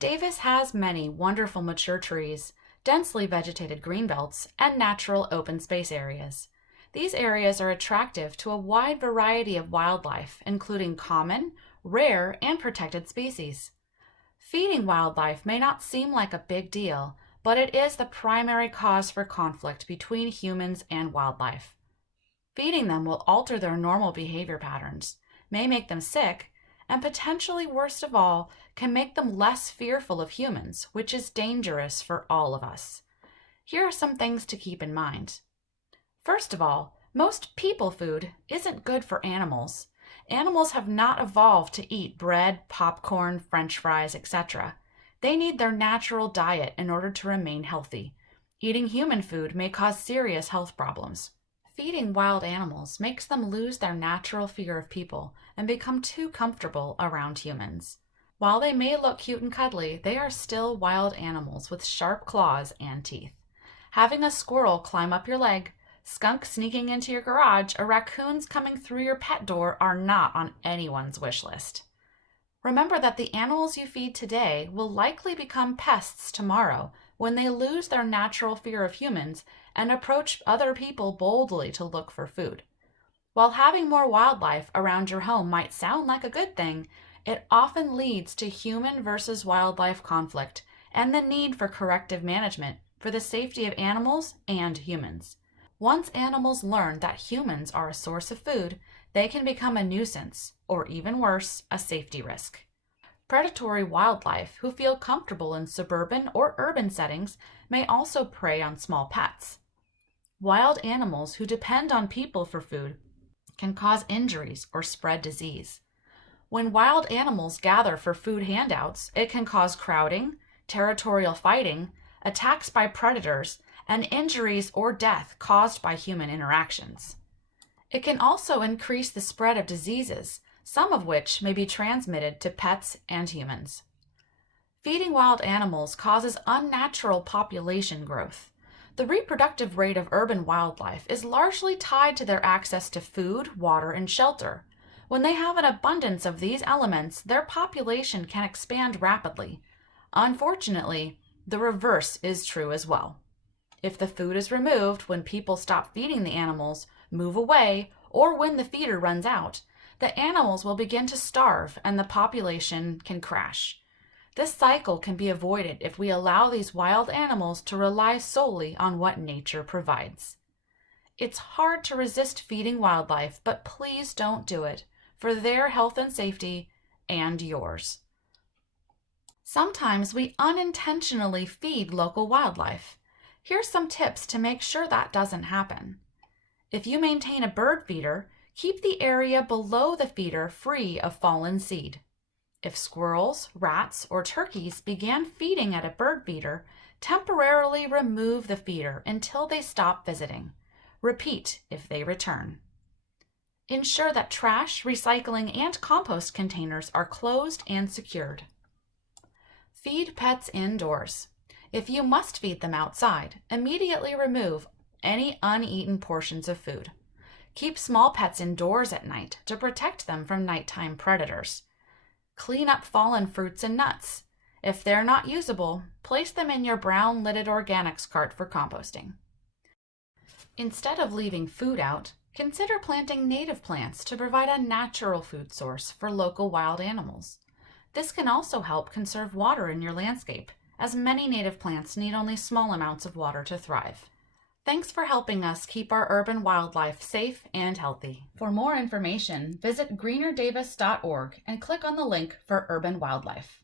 Davis has many wonderful mature trees, densely vegetated greenbelts, and natural open space areas. These areas are attractive to a wide variety of wildlife, including common, rare, and protected species. Feeding wildlife may not seem like a big deal, but it is the primary cause for conflict between humans and wildlife. Feeding them will alter their normal behavior patterns, may make them sick, and potentially worst of all, can make them less fearful of humans, which is dangerous for all of us. Here are some things to keep in mind. First of all, most people food isn't good for animals. Animals have not evolved to eat bread, popcorn, French fries, etc. They need their natural diet in order to remain healthy. Eating human food may cause serious health problems. Feeding wild animals makes them lose their natural fear of people and become too comfortable around humans. While they may look cute and cuddly, they are still wild animals with sharp claws and teeth. Having a squirrel climb up your leg, skunk sneaking into your garage, or raccoons coming through your pet door are not on anyone's wish list. Remember that the animals you feed today will likely become pests tomorrow when they lose their natural fear of humans and approach other people boldly to look for food. While having more wildlife around your home might sound like a good thing, it often leads to human versus wildlife conflict and the need for corrective management for the safety of animals and humans. Once animals learn that humans are a source of food, they can become a nuisance, or even worse, a safety risk. Predatory wildlife who feel comfortable in suburban or urban settings may also prey on small pets. Wild animals who depend on people for food can cause injuries or spread disease. When wild animals gather for food handouts, it can cause crowding, territorial fighting, attacks by predators, and injuries or death caused by human interactions. It can also increase the spread of diseases, some of which may be transmitted to pets and humans. Feeding wild animals causes unnatural population growth. The reproductive rate of urban wildlife is largely tied to their access to food, water, and shelter. When they have an abundance of these elements, their population can expand rapidly. Unfortunately, the reverse is true as well. If the food is removed when people stop feeding the animals, move away, or when the feeder runs out, the animals will begin to starve and the population can crash. This cycle can be avoided if we allow these wild animals to rely solely on what nature provides. It's hard to resist feeding wildlife, but please don't do it for their health and safety and yours. Sometimes we unintentionally feed local wildlife. Here's some tips to make sure that doesn't happen. If you maintain a bird feeder, keep the area below the feeder free of fallen seed. If squirrels, rats, or turkeys began feeding at a bird feeder, temporarily remove the feeder until they stop visiting. Repeat if they return. Ensure that trash, recycling, and compost containers are closed and secured. Feed pets indoors. If you must feed them outside, immediately remove any uneaten portions of food. Keep small pets indoors at night to protect them from nighttime predators. Clean up fallen fruits and nuts. If they're not usable, place them in your brown lidded organics cart for composting. Instead of leaving food out, consider planting native plants to provide a natural food source for local wild animals. This can also help conserve water in your landscape, as many native plants need only small amounts of water to thrive. Thanks for helping us keep our urban wildlife safe and healthy. For more information, visit greenerdavis.org and click on the link for urban wildlife.